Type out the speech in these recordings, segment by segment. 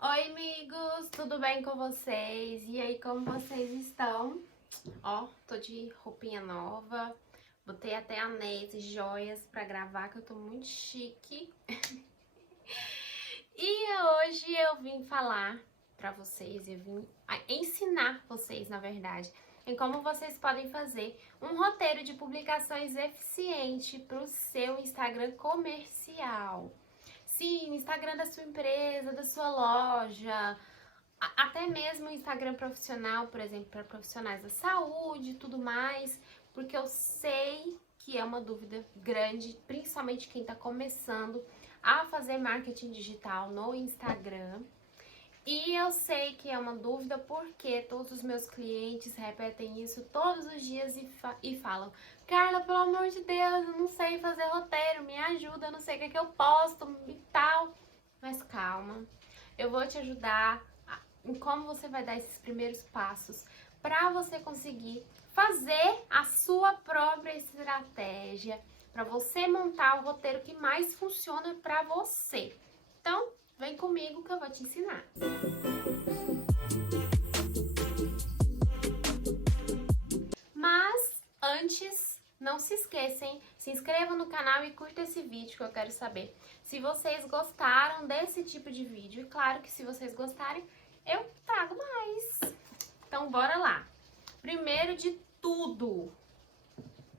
Oi, amigos, tudo bem com vocês? E aí, como vocês estão? Ó, tô de roupinha nova, botei até anéis e joias pra gravar, que eu tô muito chique. E hoje eu vim falar pra vocês, eu vim ensinar vocês, na verdade, em como vocês podem fazer um roteiro de publicações eficiente pro seu Instagram comercial. Sim, o Instagram da sua empresa, da sua loja, até mesmo o Instagram profissional, por exemplo, para profissionais da saúde e tudo mais, porque eu sei que é uma dúvida grande, principalmente quem está começando a fazer marketing digital no Instagram. E eu sei que é uma dúvida porque todos os meus clientes repetem isso todos os dias e falam: Carla, pelo amor de Deus, eu não sei fazer roteiro, me ajuda, eu não sei o que é que eu posto e tal. Mas calma, eu vou te ajudar em como você vai dar esses primeiros passos para você conseguir fazer a sua própria estratégia, para você montar o roteiro que mais funciona para você. Então, vem comigo que eu vou te ensinar. Mas antes, não se esqueçam, se inscreva no canal e curta esse vídeo que eu quero saber se vocês gostaram desse tipo de vídeo. E claro que se vocês gostarem, eu trago mais. Então bora lá. Primeiro de tudo,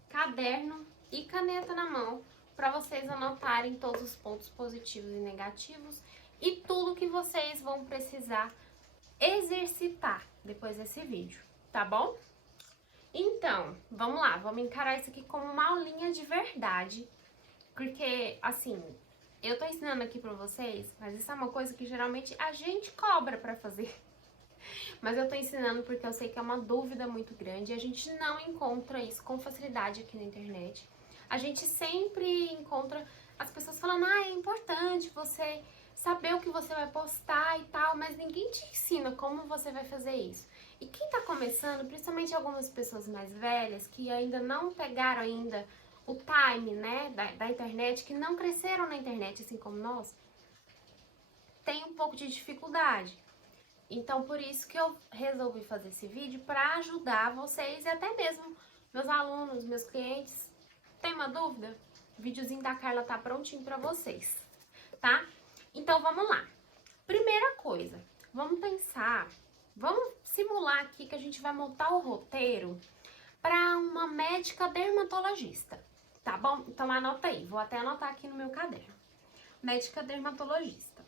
caderno e caneta na mão para vocês anotarem todos os pontos positivos e negativos e tudo que vocês vão precisar exercitar depois desse vídeo, tá bom? Então, vamos lá, vamos encarar isso aqui como uma aulinha de verdade, porque, assim, eu tô ensinando aqui pra vocês, mas isso é uma coisa que geralmente a gente cobra pra fazer. Mas eu tô ensinando porque eu sei que é uma dúvida muito grande e a gente não encontra isso com facilidade aqui na internet. A gente sempre encontra as pessoas falando: ah, é importante você saber o que você vai postar e tal, mas ninguém te ensina como você vai fazer isso. E quem tá começando, principalmente algumas pessoas mais velhas que ainda não pegaram ainda o time, né, da internet, que não cresceram na internet assim como nós, tem um pouco de dificuldade. Então, por isso que eu resolvi fazer esse vídeo para ajudar vocês e até mesmo meus alunos, meus clientes. Tem uma dúvida? O videozinho da Carla tá prontinho para vocês, tá? Então, vamos lá. Primeira coisa, vamos pensar, vamos simular aqui que a gente vai montar o roteiro para uma médica dermatologista, tá bom? Então, anota aí, vou até anotar aqui no meu caderno. Médica dermatologista.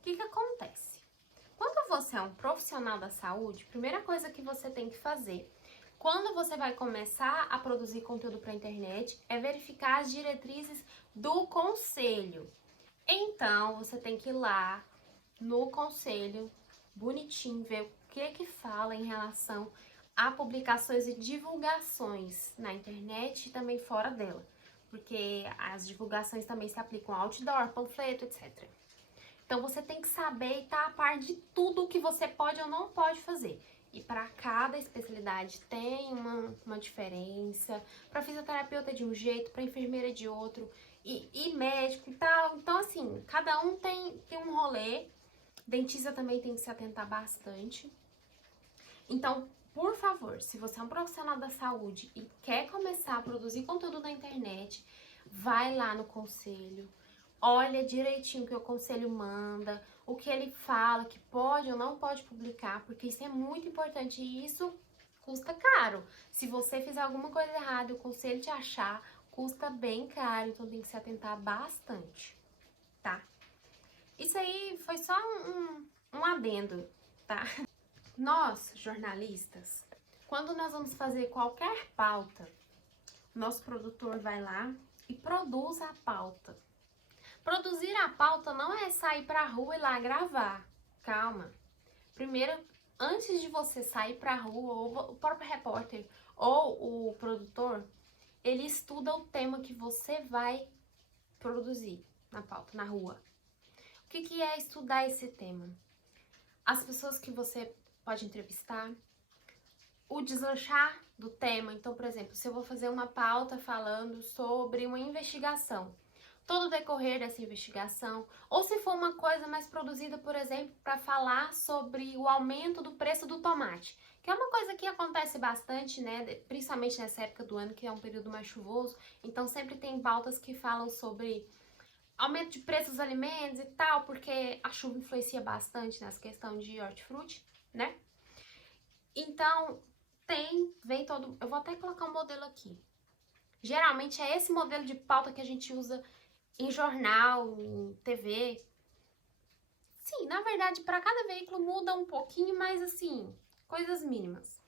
O que acontece? Quando você é um profissional da saúde, a primeira coisa que você tem que fazer quando você vai começar a produzir conteúdo para a internet é verificar as diretrizes do conselho. Então, você tem que ir lá no conselho, bonitinho, ver o que fala em relação a publicações e divulgações na internet e também fora dela. Porque as divulgações também se aplicam ao outdoor, panfleto, etc. Então você tem que saber e estar a par de tudo que você pode ou não pode fazer. E para cada especialidade tem uma diferença. Para fisioterapeuta é de um jeito, para enfermeira é de outro, e médico e tal. Então, assim, cada um tem um rolê. Dentista também tem que se atentar bastante. Então, por favor, se você é um profissional da saúde e quer começar a produzir conteúdo na internet, vai lá no conselho, olha direitinho o que o conselho manda, o que ele fala que pode ou não pode publicar, porque isso é muito importante e isso custa caro. Se você fizer alguma coisa errada e o conselho te achar, custa bem caro, então tem que se atentar bastante, tá? Isso aí foi só um adendo, tá? Nós, jornalistas, quando nós vamos fazer qualquer pauta, nosso produtor vai lá e produz a pauta. Produzir a pauta não é sair pra rua e lá gravar. Calma. Primeiro, antes de você sair pra rua, ou o próprio repórter ou o produtor, ele estuda o tema que você vai produzir na pauta, na rua. O que é estudar esse tema? As pessoas que você pode entrevistar, o deslanchar do tema. Então, por exemplo, se eu vou fazer uma pauta falando sobre uma investigação, todo o decorrer dessa investigação, ou se for uma coisa mais produzida, por exemplo, para falar sobre o aumento do preço do tomate, que é uma coisa que acontece bastante, né, principalmente nessa época do ano, que é um período mais chuvoso, então sempre tem pautas que falam sobre aumento de preços dos alimentos e tal, porque a chuva influencia bastante nessa questão de hortifruti, né? Então, vem todo... Eu vou até colocar um modelo aqui. Geralmente é esse modelo de pauta que a gente usa em jornal, em TV. Sim, na verdade, para cada veículo muda um pouquinho, mas assim, coisas mínimas.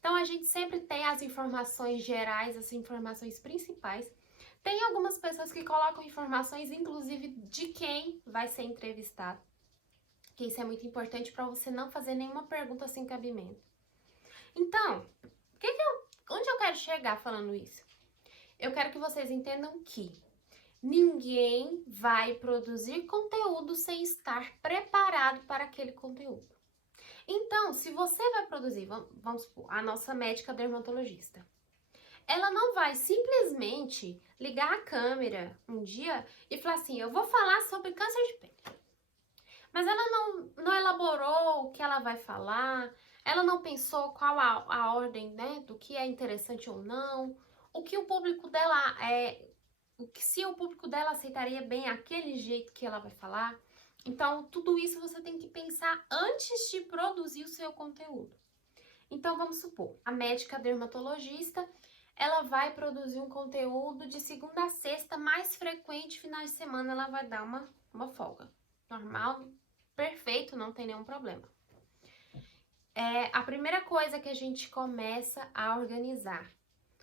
Então, a gente sempre tem as informações gerais, as informações principais. Tem algumas pessoas que colocam informações, inclusive, de quem vai ser entrevistado. Que isso é muito importante para você não fazer nenhuma pergunta sem cabimento. Então, onde eu quero chegar falando isso? Eu quero que vocês entendam que ninguém vai produzir conteúdo sem estar preparado para aquele conteúdo. Então, se você vai produzir, vamos supor, a nossa médica dermatologista, ela não vai simplesmente ligar a câmera um dia e falar assim, eu vou falar sobre câncer de pele. Mas ela não elaborou o que ela vai falar, ela não pensou qual a ordem, né, do que é interessante ou não, o que o público dela se o público dela aceitaria bem aquele jeito que ela vai falar. Então, tudo isso você tem que pensar antes de produzir o seu conteúdo. Então, vamos supor, a médica dermatologista, ela vai produzir um conteúdo de segunda a sexta, mais frequente, finais de semana ela vai dar uma folga. Normal, perfeito, não tem nenhum problema. A primeira coisa que a gente começa a organizar,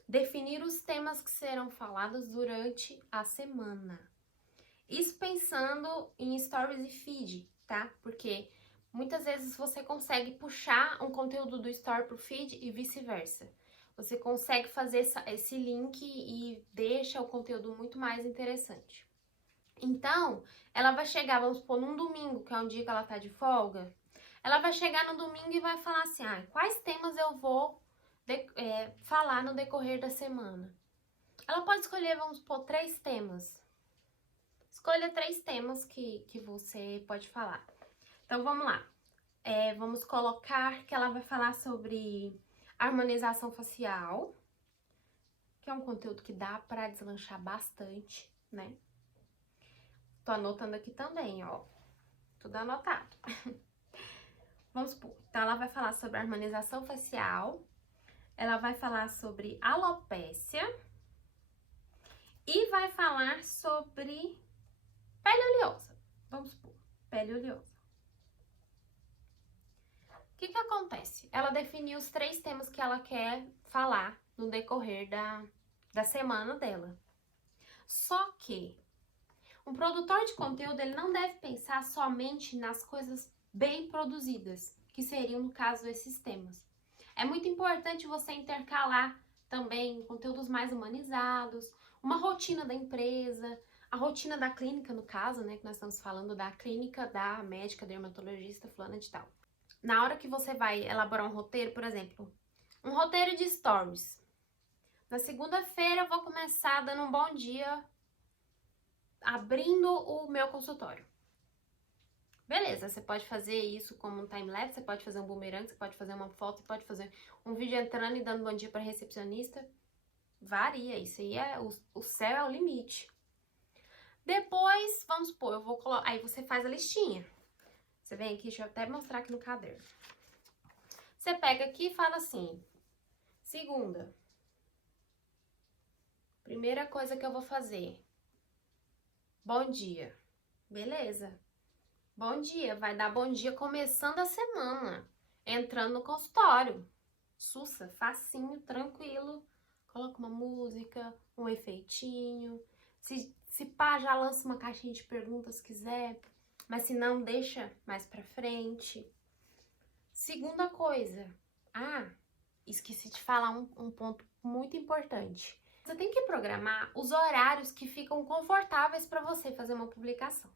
definir os temas que serão falados durante a semana. Isso pensando em stories e feed, tá? Porque muitas vezes você consegue puxar um conteúdo do story pro feed e vice-versa. Você consegue fazer esse link e deixa o conteúdo muito mais interessante. Então, ela vai chegar, vamos supor, num domingo, que é um dia que ela tá de folga, ela vai chegar no domingo e vai falar assim, quais temas eu vou falar no decorrer da semana. Ela pode escolher, vamos supor, 3 temas. Escolha 3 temas que você pode falar. Então, vamos lá. Vamos colocar que ela vai falar sobre harmonização facial, que é um conteúdo que dá pra deslanchar bastante, né? Tô anotando aqui também, ó. Tudo anotado. Vamos supor. Então, ela vai falar sobre harmonização facial, ela vai falar sobre alopécia e vai falar sobre pele oleosa. Vamos supor, pele oleosa. O que acontece? Ela definiu os 3 temas que ela quer falar no decorrer da semana dela. Só que um produtor de conteúdo, ele não deve pensar somente nas coisas bem produzidas, que seriam, no caso, esses temas. É muito importante você intercalar também conteúdos mais humanizados, uma rotina da empresa, a rotina da clínica, no caso, né, que nós estamos falando da clínica da médica dermatologista fulana de tal. Na hora que você vai elaborar um roteiro, por exemplo, um roteiro de stories. Na segunda-feira eu vou começar dando um bom dia, abrindo o meu consultório. Beleza, você pode fazer isso como um time-lapse, você pode fazer um boomerang, você pode fazer uma foto, você pode fazer um vídeo entrando e dando bom dia para recepcionista. Varia, isso aí o céu é o limite. Depois, vamos supor, eu vou colocar, aí você faz a listinha. Você vem aqui, deixa eu até mostrar aqui no caderno. Você pega aqui e fala assim, segunda, primeira coisa que eu vou fazer, bom dia. Beleza. Bom dia, vai dar bom dia começando a semana, entrando no consultório. Sussa, facinho, tranquilo. Coloca uma música, um efeitinho. Se pá, já lança uma caixinha de perguntas se quiser, mas se não, deixa mais pra frente. Segunda coisa, esqueci de falar um ponto muito importante. Você tem que programar os horários que ficam confortáveis para você fazer uma publicação.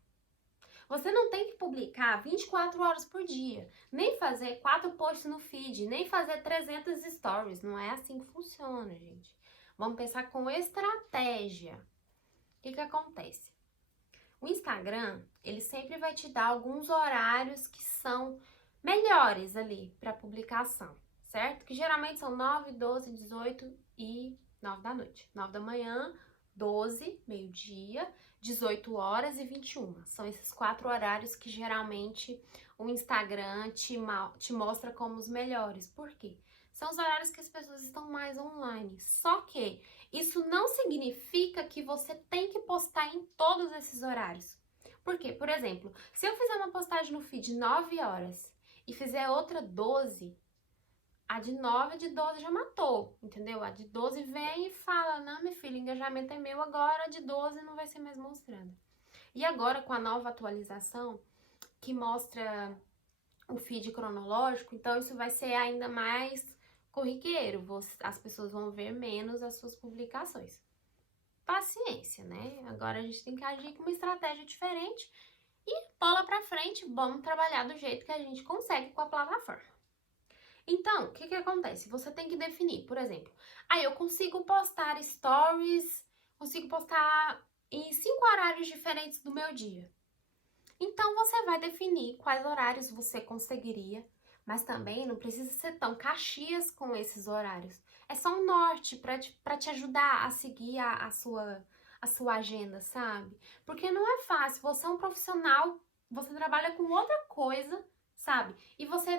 Você não tem que publicar 24 horas por dia, nem fazer 4 posts no feed, nem fazer 300 stories. Não é assim que funciona, gente. Vamos pensar com estratégia. que acontece? O Instagram, ele sempre vai te dar alguns horários que são melhores ali para publicação, certo? Que geralmente são 9, 12, 18 e 9 da noite. 9 da manhã, 12, meio-dia, 18 horas e 21. São esses 4 horários que geralmente o Instagram te mostra como os melhores. Por quê? São os horários que as pessoas estão mais online. Só que isso não significa que você tem que postar em todos esses horários. Por quê? Por exemplo, se eu fizer uma postagem no feed 9 horas e fizer outra 12, a de 9 e de 12 já matou, entendeu? A de 12 vem e fala, não, meu filho, o engajamento é meu agora, a de 12 não vai ser mais mostrada. E agora, com a nova atualização, que mostra o feed cronológico, então isso vai ser ainda mais corriqueiro, as pessoas vão ver menos as suas publicações. Paciência, né? Agora a gente tem que agir com uma estratégia diferente e bola pra frente, vamos trabalhar do jeito que a gente consegue com a plataforma. Então, o que acontece? Você tem que definir, por exemplo, eu consigo postar stories, consigo postar em 5 horários diferentes do meu dia. Então, você vai definir quais horários você conseguiria, mas também não precisa ser tão caxias com esses horários. É só um norte para te ajudar a seguir a sua agenda, sabe? Porque não é fácil, você é um profissional, você trabalha com outra coisa, sabe? E você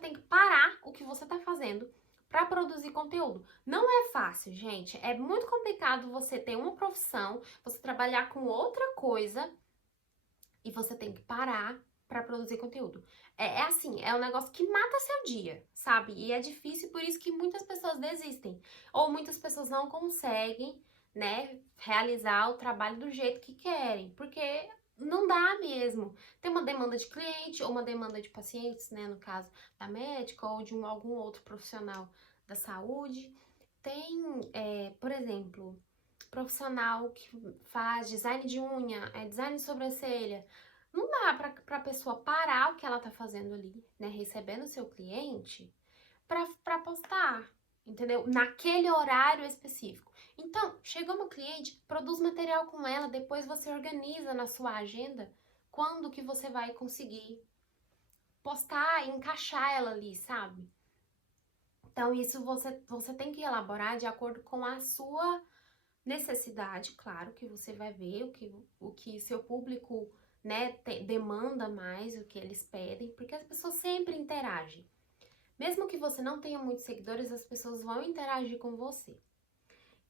tem que parar o que você tá fazendo para produzir conteúdo. Não é fácil, gente. É muito complicado você ter uma profissão, você trabalhar com outra coisa e você tem que parar para produzir conteúdo. É assim, é um negócio que mata seu dia, sabe? E é difícil, por isso que muitas pessoas desistem. Ou muitas pessoas não conseguem, né, realizar o trabalho do jeito que querem, porque não dá mesmo. Tem uma demanda de cliente ou uma demanda de pacientes, né, no caso da médica ou de algum outro profissional da saúde. Tem, por exemplo, profissional que faz design de unha, design de sobrancelha. Não dá pra pessoa parar o que ela tá fazendo ali, né, recebendo o seu cliente, pra postar, entendeu? Naquele horário específico. Então, chegou uma cliente, produz material com ela, depois você organiza na sua agenda quando que você vai conseguir postar e encaixar ela ali, sabe? Então, isso você tem que elaborar de acordo com a sua necessidade, claro, que você vai ver o que seu público, né, demanda mais, o que eles pedem, porque as pessoas sempre interagem. Mesmo que você não tenha muitos seguidores, as pessoas vão interagir com você.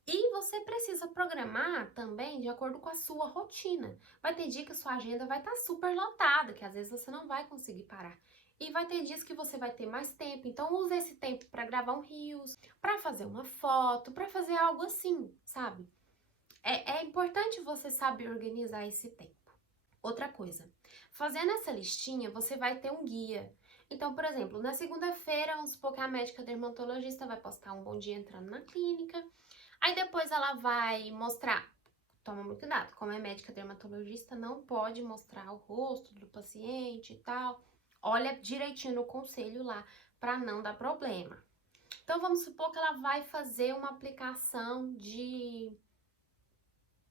E você precisa programar também de acordo com a sua rotina. Vai ter dia que a sua agenda vai estar super lotada, que às vezes você não vai conseguir parar. E vai ter dias que você vai ter mais tempo, então use esse tempo para gravar um reels, para fazer uma foto, para fazer algo assim, sabe? É importante você saber organizar esse tempo. Outra coisa, fazendo essa listinha, você vai ter um guia. Então, por exemplo, na segunda-feira, vamos supor que a médica dermatologista vai postar um bom dia entrando na clínica. Aí depois ela vai mostrar, toma muito cuidado, como é médica dermatologista, não pode mostrar o rosto do paciente e tal. Olha direitinho no conselho lá, para não dar problema. Então, vamos supor que ela vai fazer uma aplicação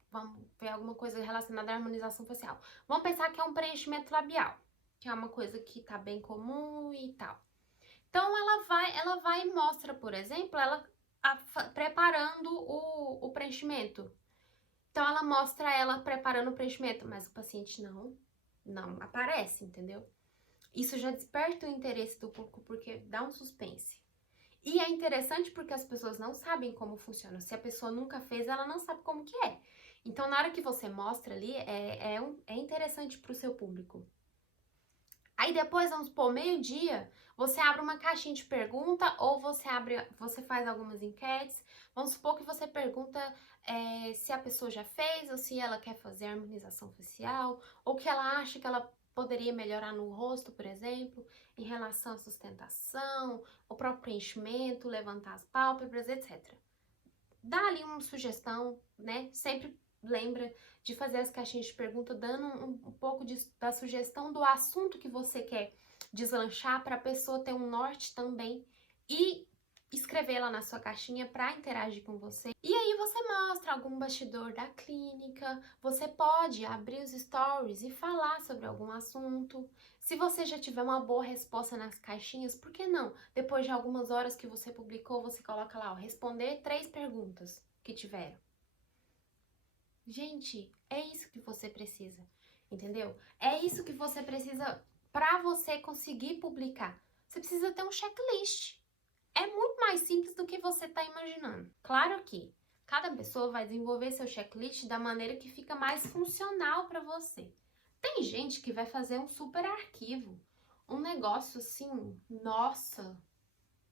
vamos ver alguma coisa relacionada à harmonização facial. Vamos pensar que é um preenchimento labial, que é uma coisa que tá bem comum e tal. Então, ela vai e mostra, por exemplo, preparando o preenchimento. Então, ela mostra ela preparando o preenchimento, mas o paciente não aparece, entendeu? Isso já desperta o interesse do público porque dá um suspense. E é interessante porque as pessoas não sabem como funciona. Se a pessoa nunca fez, ela não sabe como que é. Então, na hora que você mostra ali, é interessante para o seu público. Aí depois, vamos supor, meio-dia, você abre uma caixinha de pergunta ou você faz algumas enquetes. Vamos supor que você pergunta se a pessoa já fez ou se ela quer fazer harmonização facial ou que ela acha que ela poderia melhorar no rosto, por exemplo, em relação à sustentação, o próprio preenchimento, levantar as pálpebras, etc. Dá ali uma sugestão, né? Sempre lembra de fazer as caixinhas de pergunta, dando um pouco da sugestão do assunto que você quer deslanchar para a pessoa ter um norte também e escrever lá na sua caixinha para interagir com você. E aí você mostra algum bastidor da clínica, você pode abrir os stories e falar sobre algum assunto. Se você já tiver uma boa resposta nas caixinhas, por que não? Depois de algumas horas que você publicou, você coloca lá, ó, responder 3 perguntas que tiveram. Gente, é isso que você precisa, entendeu? É isso que você precisa para você conseguir publicar. Você precisa ter um checklist. É muito mais simples do que você está imaginando. Claro que cada pessoa vai desenvolver seu checklist da maneira que fica mais funcional para você. Tem gente que vai fazer um super arquivo, um negócio assim, nossa,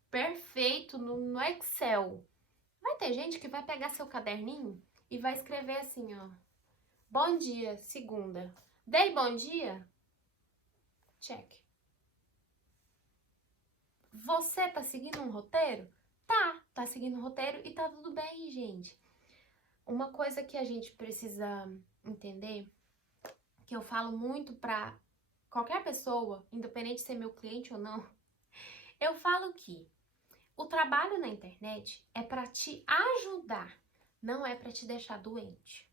perfeito no Excel. Vai ter gente que vai pegar seu caderninho e vai escrever assim, ó. Bom dia, segunda. Dei bom dia? Check. Você tá seguindo um roteiro? Tá seguindo um roteiro e tá tudo bem, gente. Uma coisa que a gente precisa entender, que eu falo muito pra qualquer pessoa, independente de ser meu cliente ou não, eu falo que o trabalho na internet é pra te ajudar, não é pra te deixar doente.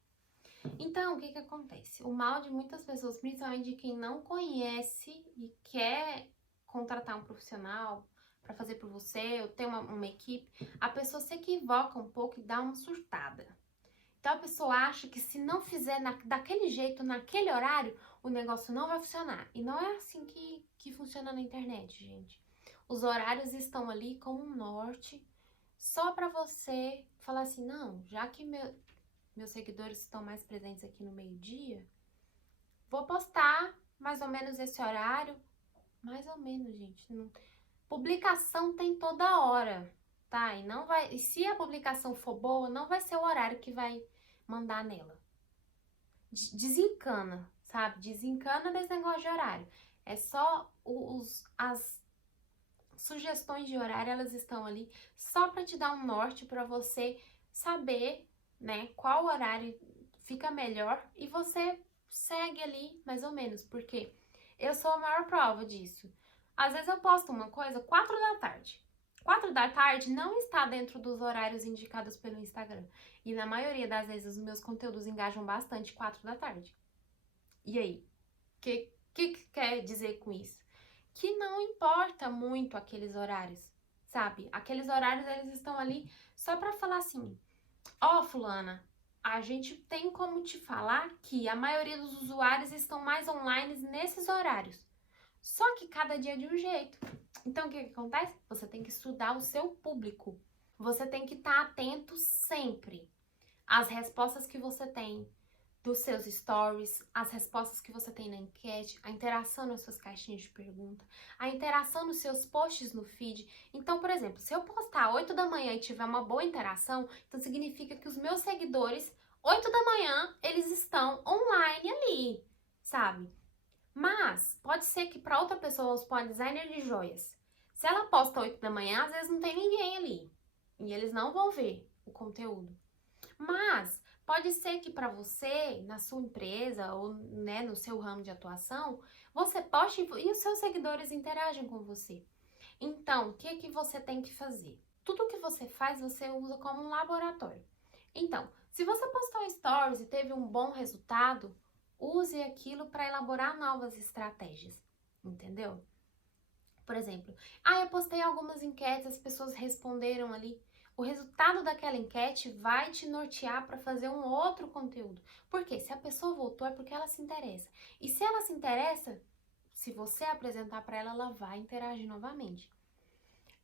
Então, o que acontece? O mal de muitas pessoas, principalmente de quem não conhece e quer contratar um profissional para fazer por você ou ter uma equipe, a pessoa se equivoca um pouco e dá uma surtada. Então, a pessoa acha que se não fizer daquele jeito, naquele horário, o negócio não vai funcionar. E não é assim que funciona na internet, gente. Os horários estão ali como um norte, só para você falar assim, não, já que meus seguidores estão mais presentes aqui no meio-dia, vou postar mais ou menos esse horário. Mais ou menos, gente. Não... Publicação tem toda hora, tá? E não vai. E se a publicação for boa, não vai ser o horário que vai mandar nela. Desencana, sabe? Desencana desse negócio de horário. É só as sugestões de horário, elas estão ali só para te dar um norte para você saber, né, qual horário fica melhor e você segue ali mais ou menos, porque eu sou a maior prova disso. Às vezes eu posto uma coisa 4 da tarde. 4 da tarde não está dentro dos horários indicados pelo Instagram. E na maioria das vezes os meus conteúdos engajam bastante 4 da tarde. E aí? O que quer dizer com isso? Que não importa muito aqueles horários, sabe? Aqueles horários, eles estão ali só para falar assim, ó, fulana, a gente tem como te falar que a maioria dos usuários estão mais online nesses horários. Só que cada dia é de um jeito. Então, o que acontece? Você tem que estudar o seu público. Você tem que estar atento sempre às respostas que você tem dos seus stories, as respostas que você tem na enquete, a interação nas suas caixinhas de pergunta, a interação nos seus posts no feed. Então, por exemplo, se eu postar 8 da manhã e tiver uma boa interação, então significa que os meus seguidores, 8 da manhã, eles estão online ali, sabe? Mas pode ser que para outra pessoa, vamos supor, designer de joias, se ela posta 8 da manhã, às vezes não tem ninguém ali. E eles não vão ver o conteúdo. Mas pode ser que para você, na sua empresa ou, né, no seu ramo de atuação, você poste e os seus seguidores interagem com você. Então, o que você tem que fazer? Tudo que você faz, você usa como um laboratório. Então, se você postou stories e teve um bom resultado, use aquilo para elaborar novas estratégias, entendeu? Por exemplo, eu postei algumas enquetes, as pessoas responderam ali. O resultado daquela enquete vai te nortear para fazer um outro conteúdo. Por quê? Se a pessoa voltou é porque ela se interessa. E se ela se interessa, se você apresentar para ela, ela vai interagir novamente.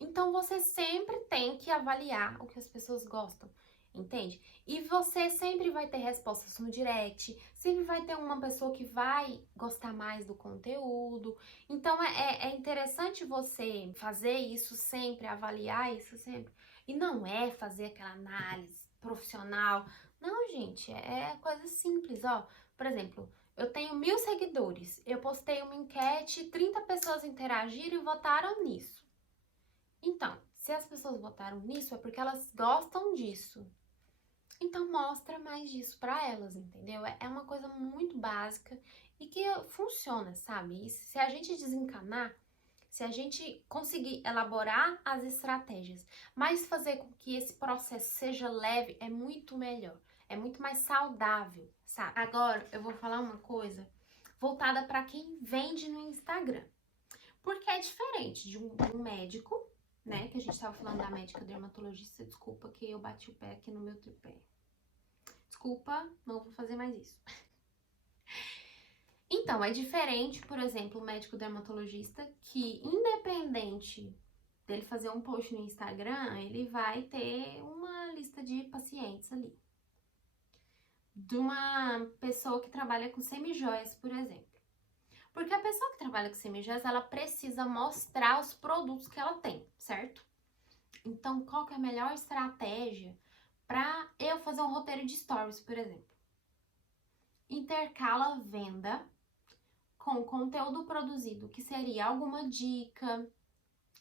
Então você sempre tem que avaliar o que as pessoas gostam, entende? E você sempre vai ter respostas no direct, sempre vai ter uma pessoa que vai gostar mais do conteúdo. Então é interessante você fazer isso sempre, avaliar isso sempre. E não é fazer aquela análise profissional. Não, gente, é coisa simples, ó. Por exemplo, eu tenho 1000 seguidores, eu postei uma enquete, 30 pessoas interagiram e votaram nisso. Então, se as pessoas votaram nisso, é porque elas gostam disso. Então, mostra mais disso pra elas, entendeu? É uma coisa muito básica e que funciona, sabe? E se a gente desencanar, se a gente conseguir elaborar as estratégias, mas fazer com que esse processo seja leve, é muito melhor. É muito mais saudável, sabe? Agora, eu vou falar uma coisa voltada para quem vende no Instagram. Porque é diferente de um médico, né? Que a gente estava falando da médica dermatologista. Desculpa que eu bati o pé aqui no meu tripé. Desculpa, não vou fazer mais isso. Então, é diferente, por exemplo, o médico dermatologista que, independente dele fazer um post no Instagram, ele vai ter uma lista de pacientes ali. De uma pessoa que trabalha com semijoias, por exemplo. Porque a pessoa que trabalha com semijoias, ela precisa mostrar os produtos que ela tem, certo? Então, qual que é a melhor estratégia para eu fazer um roteiro de stories, por exemplo? Intercala venda com conteúdo produzido, que seria alguma dica,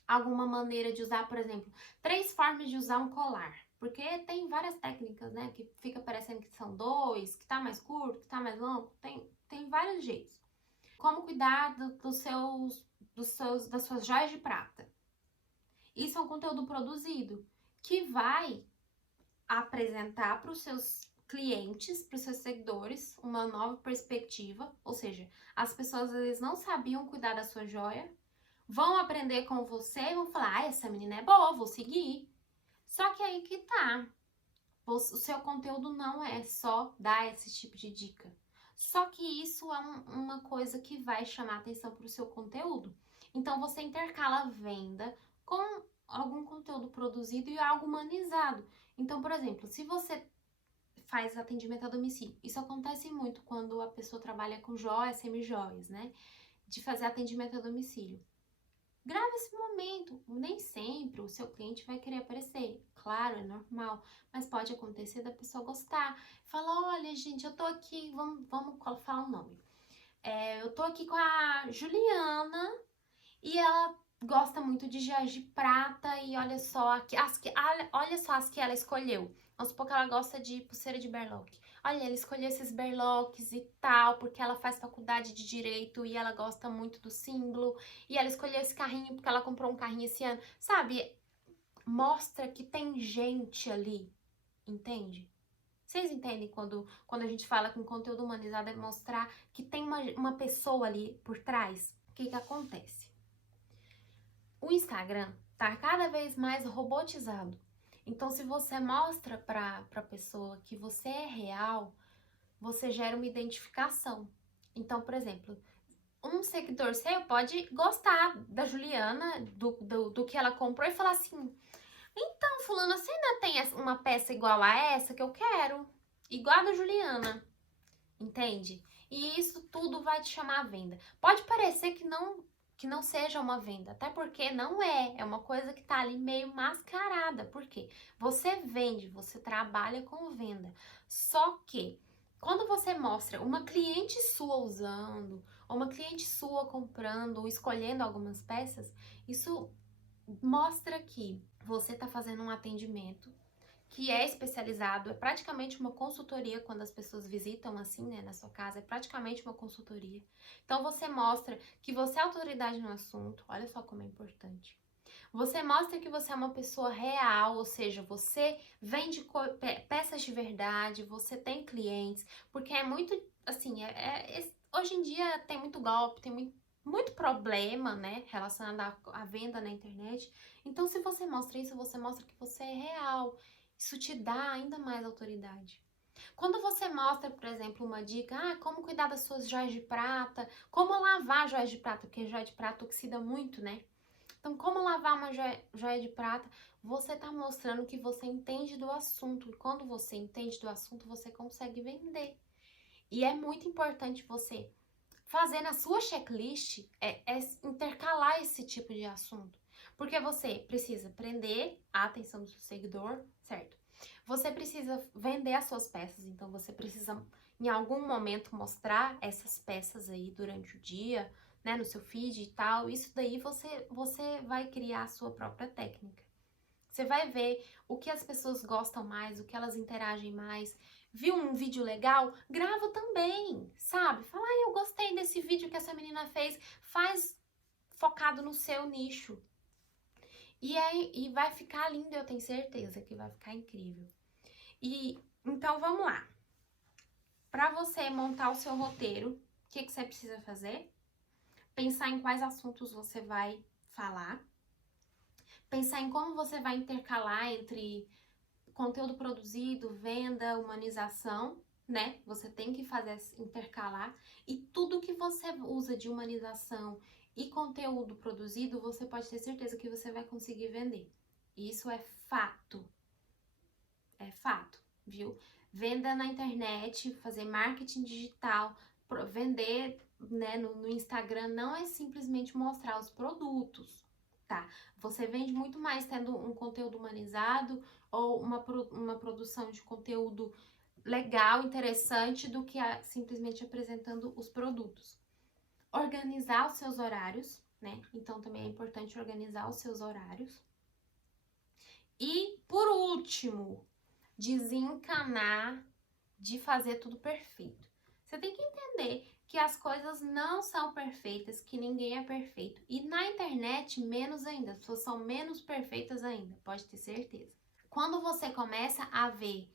alguma maneira de usar, por exemplo, 3 formas de usar um colar. Porque tem várias técnicas, né? Que fica parecendo que são 2, que tá mais curto, que tá mais longo. Tem vários jeitos. Como cuidar das suas joias de prata. Isso é um conteúdo produzido que vai apresentar para os seus clientes, para os seus seguidores, uma nova perspectiva. Ou seja, as pessoas às vezes não sabiam cuidar da sua joia, vão aprender com você e vão falar: essa menina é boa, vou seguir. Só que aí que tá. O seu conteúdo não é só dar esse tipo de dica. Só que isso é uma coisa que vai chamar atenção para o seu conteúdo. Então, você intercala a venda com algum conteúdo produzido e algo humanizado. Então, por exemplo, se você faz atendimento a domicílio, isso acontece muito quando a pessoa trabalha com joias, semijoias, né? De fazer atendimento a domicílio. Grava esse momento. Nem sempre o seu cliente vai querer aparecer. Claro, é normal. Mas pode acontecer da pessoa gostar. Fala: olha, gente, eu tô aqui. Vamos falar o nome. Eu tô aqui com a Juliana e ela gosta muito de joias de prata. E olha só olha só as que ela escolheu. Vamos supor que ela gosta de pulseira de berlock. Olha, ela escolheu esses berlocks e tal, porque ela faz faculdade de direito e ela gosta muito do símbolo. E ela escolheu esse carrinho porque ela comprou um carrinho esse ano. Sabe? Mostra que tem gente ali, entende? Vocês entendem quando a gente fala com conteúdo humanizado é mostrar que tem uma pessoa ali por trás? O que acontece? O Instagram tá cada vez mais robotizado. Então, se você mostra para a pessoa que você é real, você gera uma identificação. Então, por exemplo, um seguidor seu pode gostar da Juliana, do que ela comprou e falar assim: então, fulana, você ainda tem uma peça igual a essa que eu quero? Igual a da Juliana, entende? E isso tudo vai te chamar a venda. Pode parecer que não seja uma venda, até porque não é uma coisa que tá ali meio mascarada. Por quê? Você vende, você trabalha com venda. Só que quando você mostra uma cliente sua usando, ou uma cliente sua comprando, ou escolhendo algumas peças, isso mostra que você está fazendo um atendimento que é especializado, é praticamente uma consultoria quando as pessoas visitam assim, né, na sua casa, é praticamente uma consultoria. Então você mostra que você é autoridade no assunto, olha só como é importante. Você mostra que você é uma pessoa real, ou seja, você vende peças de verdade, você tem clientes, porque é muito, assim, hoje em dia tem muito golpe, tem muito problema, né, relacionado à venda na internet. Então, se você mostra isso, você mostra que você é real. Isso te dá ainda mais autoridade. Quando você mostra, por exemplo, uma dica, como cuidar das suas joias de prata, como lavar joias de prata, porque joia de prata oxida muito, né? Então, como lavar uma joia de prata, você está mostrando que você entende do assunto. E quando você entende do assunto, você consegue vender. E é muito importante você fazer na sua checklist, intercalar esse tipo de assunto. Porque você precisa prender a atenção do seu seguidor, certo? Você precisa vender as suas peças, então você precisa em algum momento mostrar essas peças aí durante o dia, né, no seu feed e tal. Isso daí você vai criar a sua própria técnica. Você vai ver o que as pessoas gostam mais, o que elas interagem mais. Viu um vídeo legal? Grava também, sabe? Fala: eu gostei desse vídeo que essa menina fez. Faz focado no seu nicho. E vai ficar lindo, eu tenho certeza que vai ficar incrível. E então vamos lá. Para você montar o seu roteiro, o que você precisa fazer? Pensar em quais assuntos você vai falar. Pensar em como você vai intercalar entre conteúdo produzido, venda, humanização, né? Você tem que fazer intercalar. E tudo que você usa de humanização e conteúdo produzido, você pode ter certeza que você vai conseguir vender. Isso é fato. É fato, viu? Venda na internet, fazer marketing digital, vender, né, no Instagram não é simplesmente mostrar os produtos, tá? Você vende muito mais tendo um conteúdo humanizado ou uma produção de conteúdo legal, interessante, do que simplesmente apresentando os produtos. Organizar os seus horários, né? Então também é importante organizar os seus horários. E, por último, desencanar de fazer tudo perfeito. Você tem que entender que as coisas não são perfeitas, que ninguém é perfeito. E na internet, menos ainda, as pessoas são menos perfeitas ainda, pode ter certeza. Quando você começa a ver,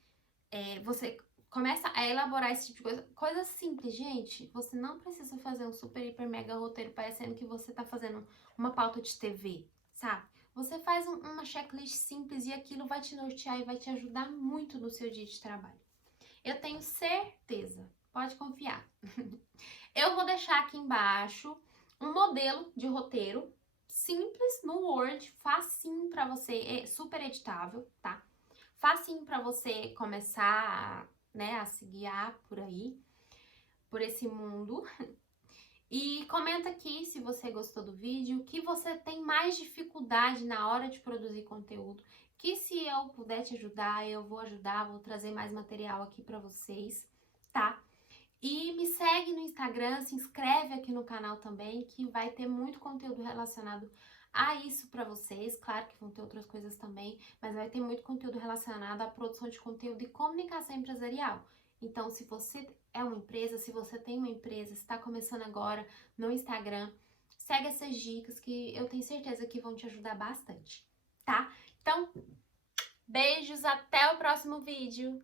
você começa a elaborar esse tipo de coisa, coisa simples, gente, você não precisa fazer um super, hiper, mega roteiro parecendo que você tá fazendo uma pauta de TV, sabe? Você faz uma checklist simples e aquilo vai te nortear e vai te ajudar muito no seu dia de trabalho. Eu tenho certeza, pode confiar. Eu vou deixar aqui embaixo um modelo de roteiro simples no Word, facinho para você, é super editável, tá? Facinho para você começar, né, a se guiar por aí, por esse mundo. E comenta aqui se você gostou do vídeo, o que você tem mais dificuldade na hora de produzir conteúdo, que se eu puder te ajudar, eu vou ajudar, vou trazer mais material aqui pra vocês, tá? E me segue no Instagram, se inscreve aqui no canal também, que vai ter muito conteúdo relacionado a isso pra vocês. Claro que vão ter outras coisas também, mas vai ter muito conteúdo relacionado à produção de conteúdo e comunicação empresarial. Então, se você é uma empresa, se você tem uma empresa, está começando agora no Instagram, segue essas dicas que eu tenho certeza que vão te ajudar bastante, tá? Então, beijos, até o próximo vídeo!